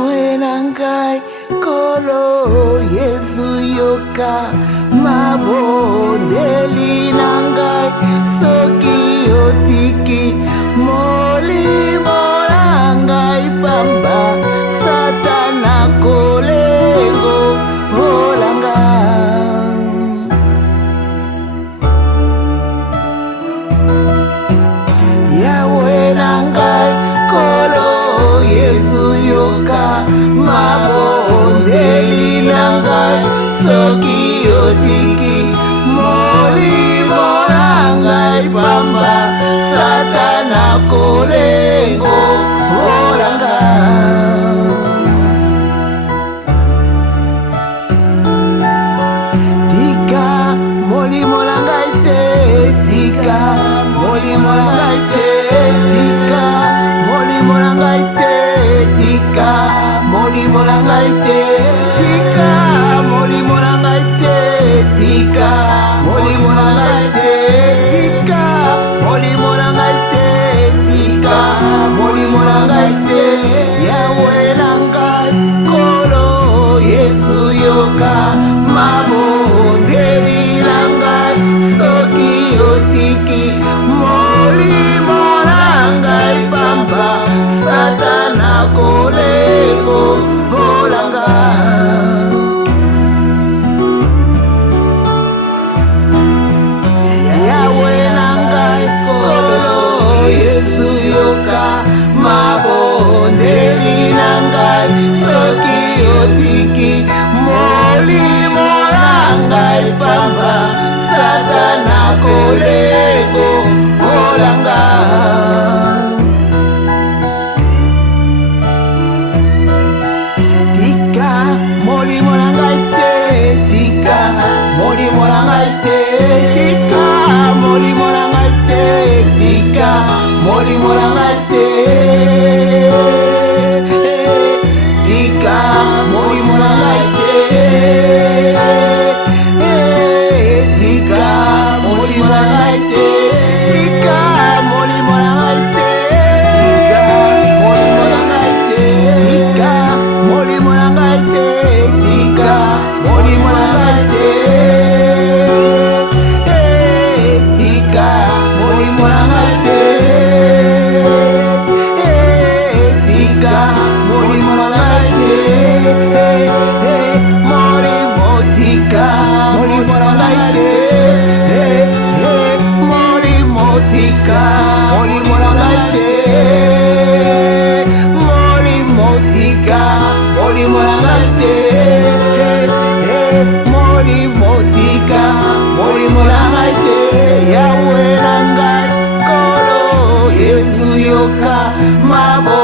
Yahweh nangai kolo Yesu yoka mabondeli nangai soki otiki molimo nangai pamba satana kolego olanga. Yahweh nangai kolo Yesu yoka mabondeli nangai soki otiki molimo nangai pamba satana kolengo olanga. Tika molimo nangai te, tika molimo nangai te, tika molimo nangai te, tika molimo nangai te, tika molimo nangai te, tika molimo nangai te, tika molimo nangai te, tika molimo nangai te. Yahweh nangai kolo Yesu yoka mabondeli nangai soki otiki molimo nangai pamba satana kolengo olanga. Yahweh nangai kolo Yesu yoka mabondeli nangai soki otiki molimo nangai pamba satana kolengo olanga. Tika molimo nangai te, tika molimo nangai te, tika molimo nangai te, tika molimo nangai te, tika molimo nangai te, tika molimo nangai te, tika molimo nangai te, tika molimo nangai te, tika molimo nangai te, tika molimo nangai te, tika molimo nangai te, molimo tika molimo nangai te, molimo tika molimo nangai te, molimo tika molimo nangai te, molimo tika molimo nangai te. Yahweh nangai kolo Yesu yoka mabo